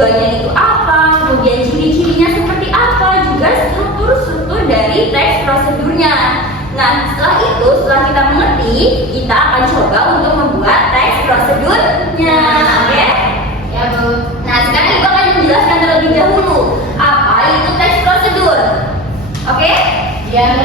tujuannya itu apa, kemudian ciri-cirinya seperti apa, juga struktur-struktur dari teks prosedurnya. Nah, setelah kita mengerti, kita akan coba untuk membuat teks prosedurnya. Oke? Ya, Bu. Nah, sekarang Ibu akan menjelaskan terlebih dahulu apa itu teks prosedur. Oke? Ya, Bu.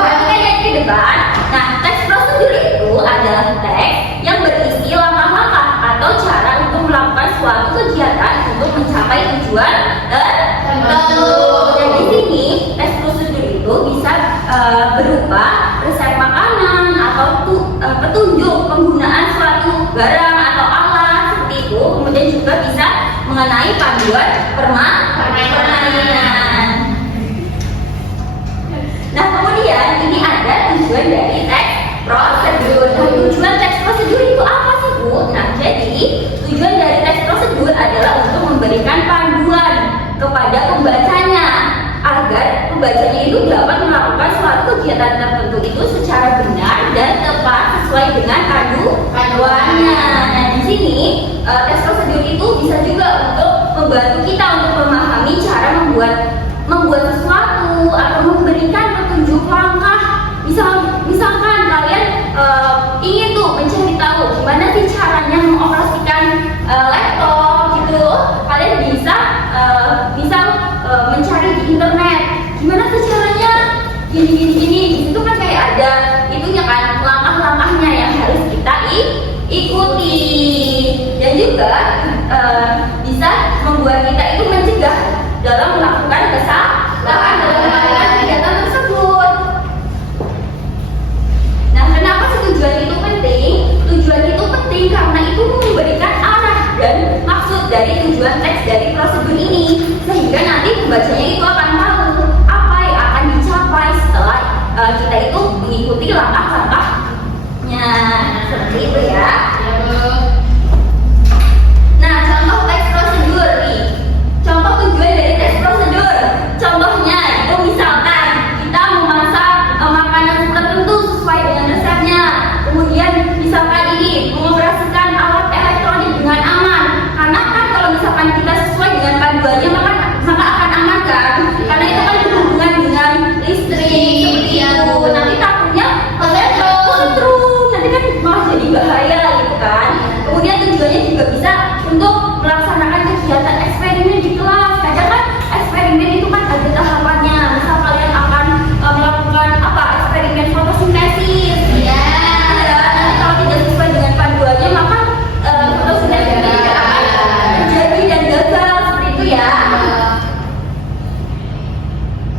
Perhatikan yang di depan. Nah, teks prosedur itu adalah teks yang berisi langkah-langkah atau cara untuk melakukan suatu kegiatan untuk mencapai tujuan tertentu. Dan di sini teks prosedur itu bisa berupa resep makanan atau petunjuk penggunaan suatu barang atau alat seperti itu. Kemudian juga bisa mengenai panduan permainan. Nah, kemudian ini ada tujuan dari teks prosedur. Nah, tujuan teks prosedur itu apa sih, Bu? Nah, jadi tujuan dari teks prosedur adalah untuk memberikan panduan kepada pembacanya agar pembacanya itu dapat melakukan suatu kegiatan tertentu itu secara benar dan tepat sesuai dengan panduannya. Nah, di sini teks prosedur itu bisa juga untuk membantu kita untuk memahami cara membuat sesuatu atau memberikan petunjuk langkah. Misalkan kalian ingin tuh mencari tahu gimana sih caranya mengoperasikan laptop gitu, kalian bisa mencari di internet gimana sih caranya gini. Itu kan kayak ada itunya kan, langkah-langkahnya yang harus kita ikuti, dan juga bisa membuat kita itu mencegah dalam melakukan kesalahan dalam melakukan kegiatan tersebut. Nah, kenapa tujuan itu penting? Tujuan itu penting karena itu memberikan arah dan maksud dari tujuan teks dari prosedur ini, sehingga nanti pembacanya itu akan tahu apa yang akan dicapai setelah kita itu mengikuti langkah-langkahnya. Seperti itu ya. Nah, contoh teks prosedur nih. Contoh tujuan dari teks prosedur. Contohnya itu misalkan kita memasak makanan tertentu sesuai dengan resepnya. Kemudian misalkan ini mengoperasikan alat elektronik dengan aman. Karena kan kalau misalkan kita sesuai dengan panduannya maka akan aman kan? Karena itu kan berhubungan dengan listrik seperti itu. Nanti takutnya kesetrum, nanti kan malah jadi bahaya gitu kan. Kemudian tujuannya juga bisa untuk melaksanakan kegiatan eksperimen di kelas. Kadang kan eksperimen itu kan ada tahapannya. Misal kalian akan melakukan eksperimen fotosintesis. Ya. Nanti kalau tidak sesuai dengan panduannya maka fotosintesis tidak akan terjadi dan gagal seperti itu ya.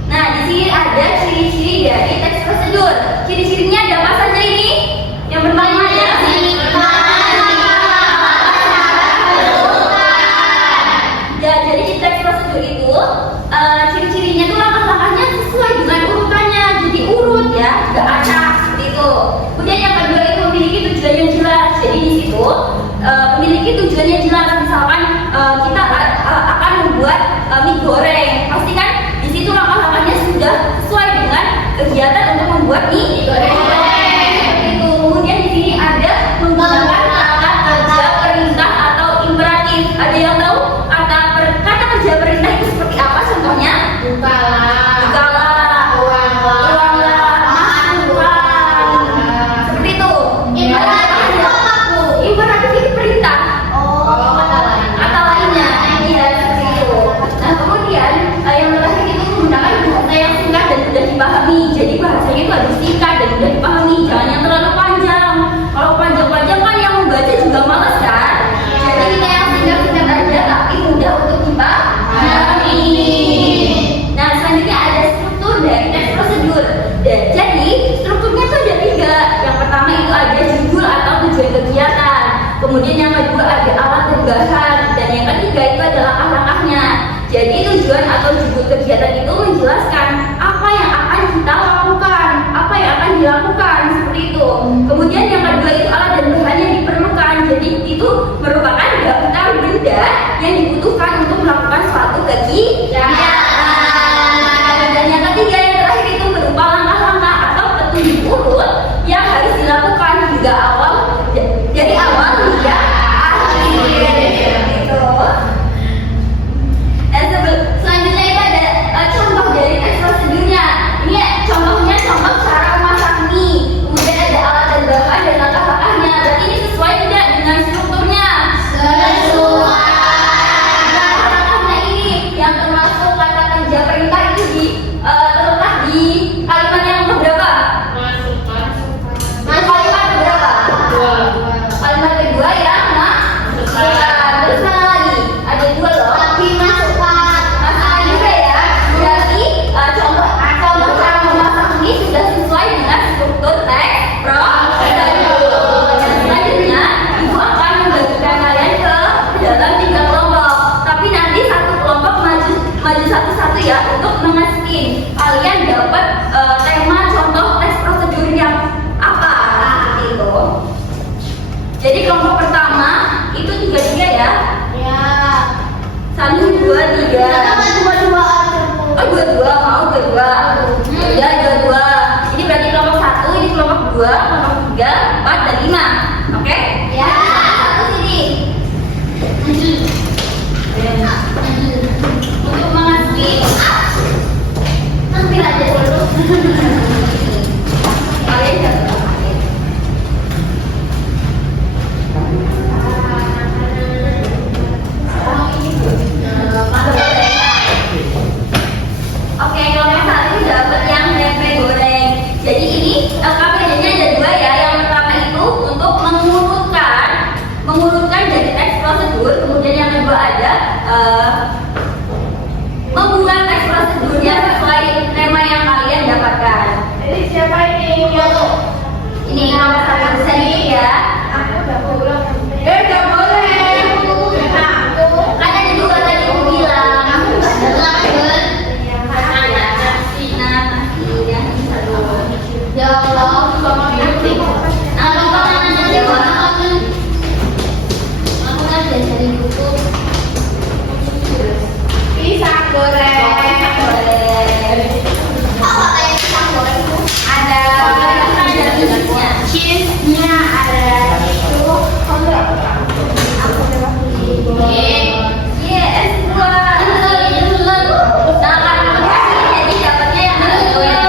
Nah, di sini ada ciri-ciri dari teks prosedur. Ciri-cirinya ada apa saja ini? Yang pertama ya. Ya, jadi di teks prosedur itu ciri-cirinya itu langkah-langkahnya sesuai dengan urutannya, jadi urut ya, nggak acak seperti itu. Kemudian yang kedua itu memiliki tujuan yang jelas. Jadi di situ memiliki tujuan yang jelas. Misalkan kita akan membuat mie goreng, pasti kan di situ langkah-langkahnya sudah sesuai dengan kegiatan untuk membuat mie goreng. Seperti itu. Kemudian di sini ada menggunakan kata kerja perintah atau imperatif. Ada yang tahu kata kerja perintah itu seperti apa contohnya? Bukalah, uanglah, masuklah. Seperti itu. Imperatif itu perintah. Kata lainnya. Iya, seperti itu. Nah, kemudian yang terakhir itu menggunakan bahasa yang singkat dan mudah dipahami. Jadi bahasanya itu harus singkat dan mudah dipahami. Jangan yang terlalu panjang. Kalau panjang-panjang kan yang membaca juga malas kan. Jadi kita yang singkat-singkat aja tapi mudah untuk dipahami. Nah, selanjutnya ada struktur dari teks prosedur. Dan jadi strukturnya itu ada 3. Yang pertama itu ada judul atau tujuan kegiatan. Kemudian yang kedua ada alat dan bahan. Dan yang ketiga itu ada langkah-langkahnya. Jadi tujuan atau judul kegiatan itu menjelaskan apa yang akan kita lakukan, apa yang akan dilakukan seperti itu. Kemudian yang kedua itu alat dan bahan yang diperlukan. Jadi itu merupakan daftar benda yang dibutuhkan untuk melakukan suatu kegiatan. Dan yang ketiga yang terakhir itu berupa langkah-langkah atau petunjuk urut yang harus dilakukan hingga dari awal hingga akhir. Gitu. ya untuk mengeskin. Kalian dapat tema contoh tes prosedur yang apa itu. Jadi kelompok pertama itu 3-3 ya. Ya. 1, 2, 3. Oh 2-2, mau 2-2. Ya 2-2. Ini berarti kelompok 1, ini kelompok 2, kelompok 3, 4 dan 5. Oke? Ya. Satu sini. Untuk mengasih ambil aja dulu. Kalian jangan pakai. Oke, kalau yang saat ini dapat yang tempe goreng. Jadi ini KPD-nya ada 2 ya. Yang pertama itu untuk mengurutkan dari teks prosedur. Kemudian yang kedua ada membuat teks prosedurnya sesuai tema yang kalian dapatkan. Jadi siapa ini? Ini nomor 1 bisa ini ya. Aku udah pulang. Gak boleh. Nah, aku. Kan ada 2 tadi aku bilang. Kamu nggak ada kan? Ya Allah, sama ini. Aku kan dari buku. Pisang goreng. Apa kayak pisang goreng itu? Ada cheese-nya. cheese-nya, ada itu. Kamu nggak apa? Aku udah beli. Yes, dua. Nah, jadi dapatnya yang itu ya.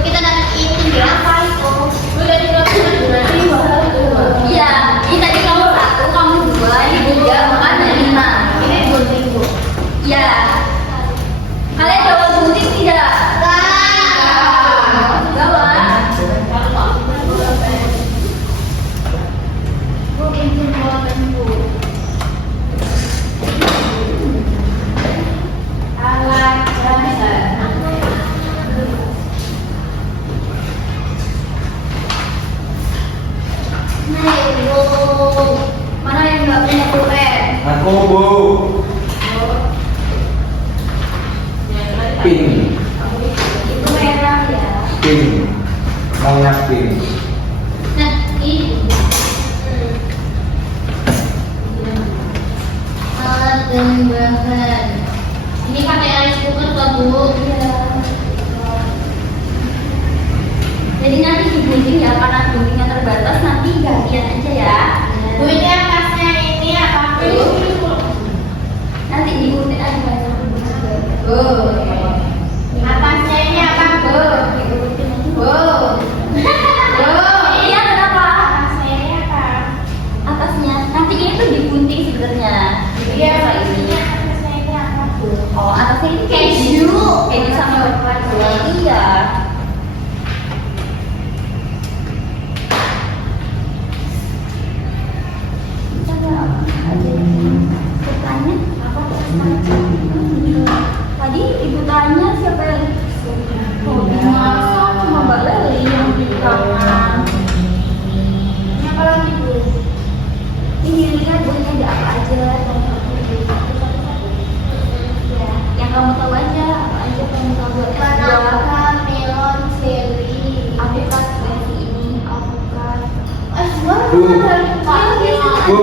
Kita dapat itu ya. Apa itu? Udah Iya, ini tadi kamu 1, kamu 2, ini 3, 4 dan 5. Ini 2.000. Iya. Kalian bawa gunting tidak? Bawa. Mana yang nggak punya pulpen? Aku bu. Pink, Itu merah ya. pink, maunya pink. Nah, ini. Alat dan bahan. Ini pakai rice cooker kok Bu? Iya. Jadi nanti digunting ya, karena guntingnya terbatas, nanti gantian aja ya. Bu, ini atasnya ini apa Bu? Nanti digunting aja. Bu. Atasnya ini apa Bu? Bu. Bu. Iya, kenapa? Atasnya ini apa? Atasnya, nanti ini tuh digunting sebenarnya. Iya, Kayak ini ini. atasnya ini apa Bu? Oh, atasnya ini keju. Keju sama coklat. Iya. Tanya apa? Tadi ibu tanya siapa yang hobi masak, cuma Mbak Leli yang di tangan. Ini apa lagi Bu? Ini lihat buahnya ada apa aja. Ya, yang kamu tahu aja apa aja kamu tahu buat es buah. Banana, melon, cherry. Alpukat versi ini, alpukat. Es buah Bu. Bu.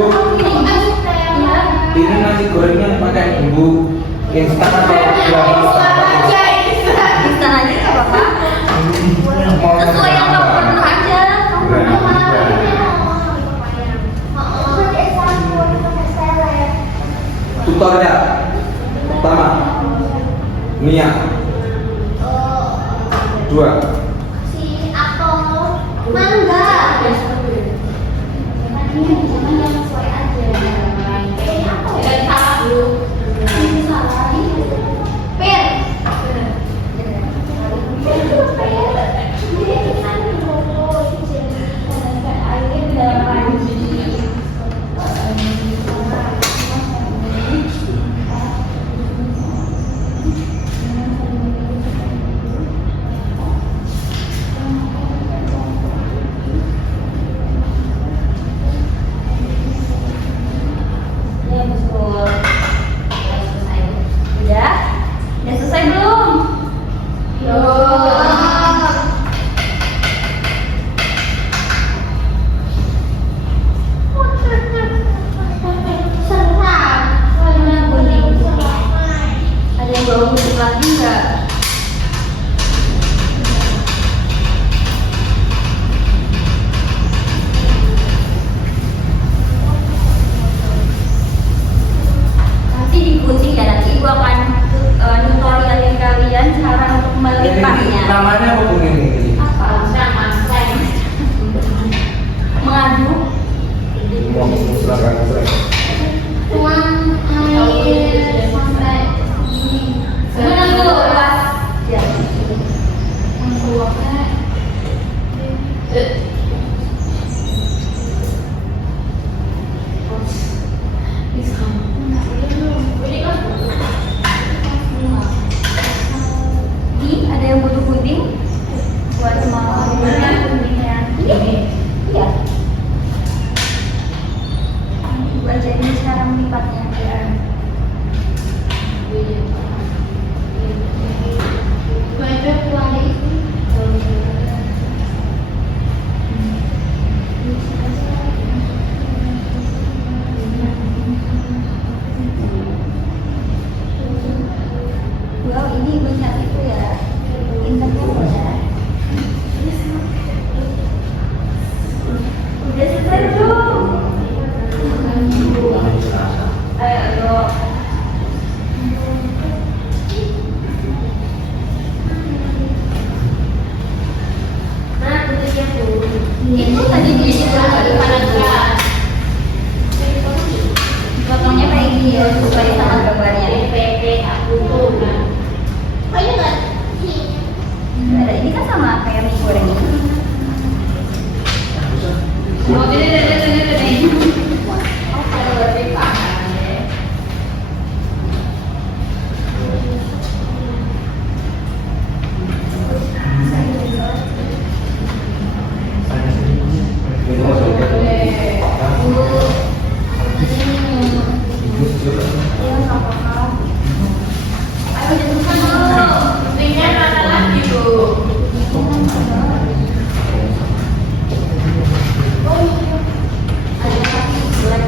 Ya. Ini nasi gorengnya pakai bumbu instan atau aja Instan aja nggak apa-apa. Sesuai yang kamu pernah aja. Tutornya pertama minyak 2 si apel mangga. cuman air sampai ini. Mana tuh pas? Ya. Keluarnya Ini ada yang butuh puding buat mau pudingnya. Ini? Iya. Ibu ajarin cara melipatnya biar banyak keluarga itu. wow, ini banyak itu ya. Internet ya. Udah selesai belum? Ayo. Nah, tutupnya tuh. Itu tadi di mana? Potongnya kayak gini ya, sesuai sama gambarnya. Oh iya nggak? Ada ini kan sama kayak mie goreng ini. Oh, ini. Oke, berarti pakai. Ayo jatuhkan dulu. Pentingnya mana lagi bu? Ada kaki buat.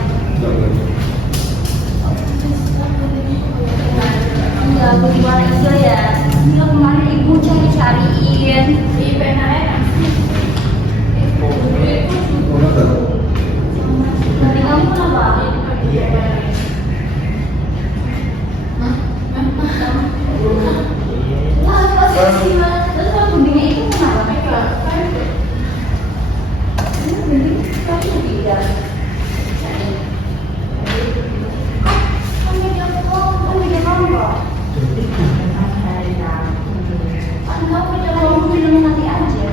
Ya, bagaimana aja ya? Ini kemarin ibu cari-cariin. Di PNR. Nanti kamu kenapa? Wah, terus kalau pudingnya itu kenapa? Ini puding tapi tidak. Nanti aja.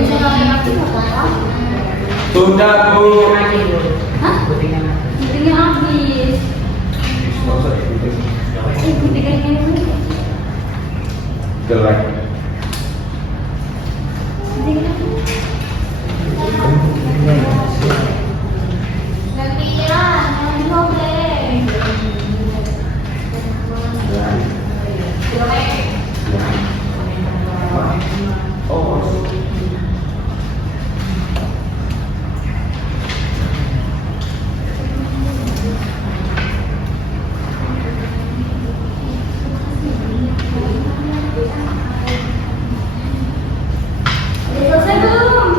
Bisa pakai kaki nggak apa-apa. Sudah bu. Hah? Pudingnya habis. Pudingnya ini Jelek. Nanti ya, nanti boleh. Oh. udah selesai belum?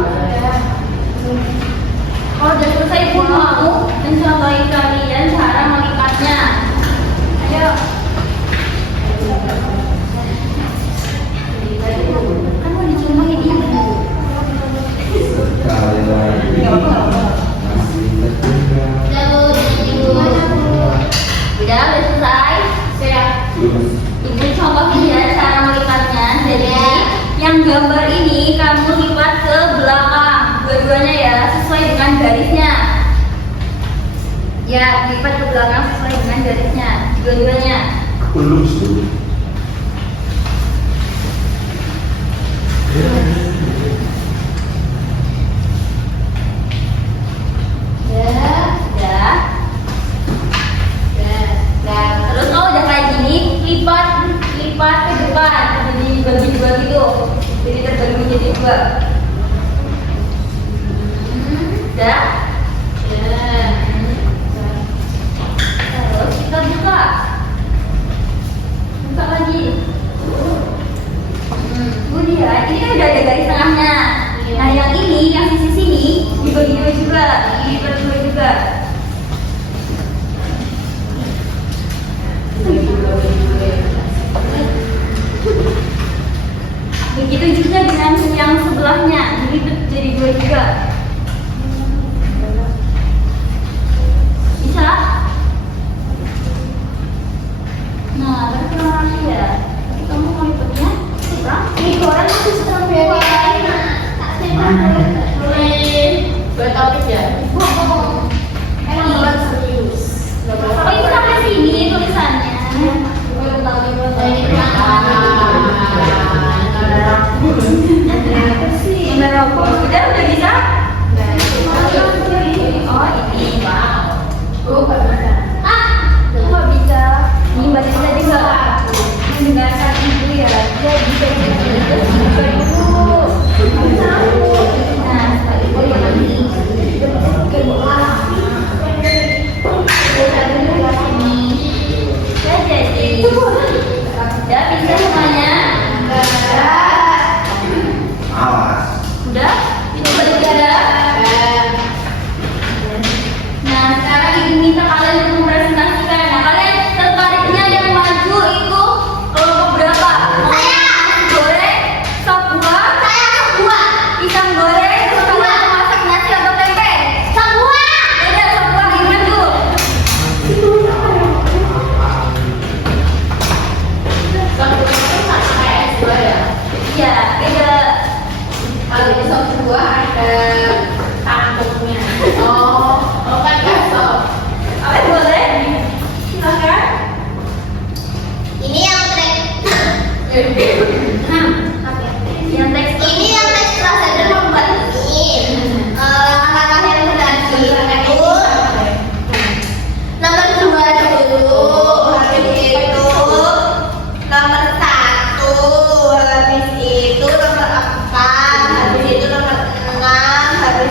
Kalau udah selesai ibu mau mencontohin kalian cara melipatnya. Ayo. Kan mau dicontohin ibu. Sekali lagi. Nggak apa-apa. Masih tertunda. Udah selesai? Sudah. Ibu contohin ya cara melipatnya. Jadi yang gambar ini kamu lipat ke belakang, dua-duanya ya, sesuai dengan garisnya. Ya, lipat ke belakang sesuai dengan garisnya, dua-duanya. Belum sih. Ya. Nah, terus kalau udah kayak gini, lipat ke depan, jadi bagi dua gitu, jadi terbagi menjadi dua. Udah? Terus kita buka lagi. Kemudian ini kan udah ada garis tengahnya. Nah yang ini, yang sisi sini dibagi dua juga, dibagi dua juga. Bikin Begitu juga dengan yang sebelahnya, jadi 2 juga. Bisa? Nah, baru kurang lagi ya. Tapi kamu mau ikutnya? Kurang? Ini orang masih sampai Boleh. Buat topik ya? emang berat serius. Oh, itu sampai sini tulisannya. Merokok. Udah bisa? Oh, ini. Nggak bisa. Ini Mbak Tessa juga mendengarkan ibu ya. Dia bisa juga dulu. Nah, sekali ini. Ya jadi. Udah bisa semuanya. Awas. Udah? Itu balik ada. Nah, sekarang ibu minta kalian untuk mempresentasikan. Nah, kalian tertariknya yang maju itu kelompok berapa? Nasi goreng, sop buah, pisang goreng, terus kalian masak nasi atau tempe? Beda, sop buah yang maju. Iya, beda. Kalau di sop buah ada tangkuknya. Oh kan nggak sop. Kalian boleh? Silakan. Ini yang teks. Yang teks Ini yang teks belajar membuat ini. Langkah-langkah yang berarti itu nomor 2 dulu, habis itu nomor 1, habis itu nomor 4, habis itu nomor 6, habis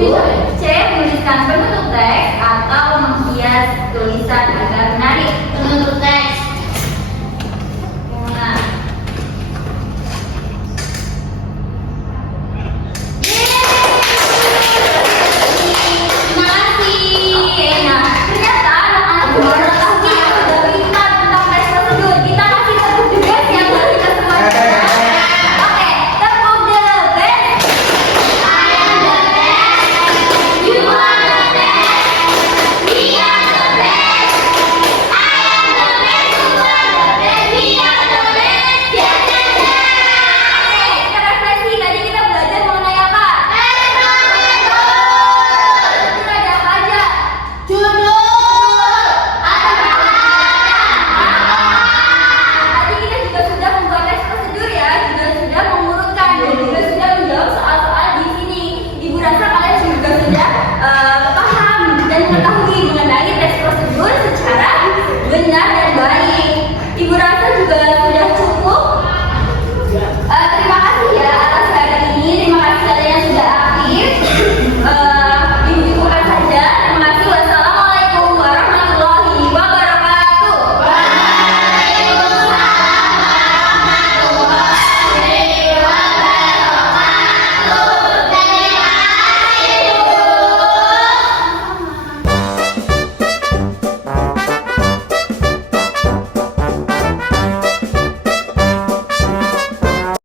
bisa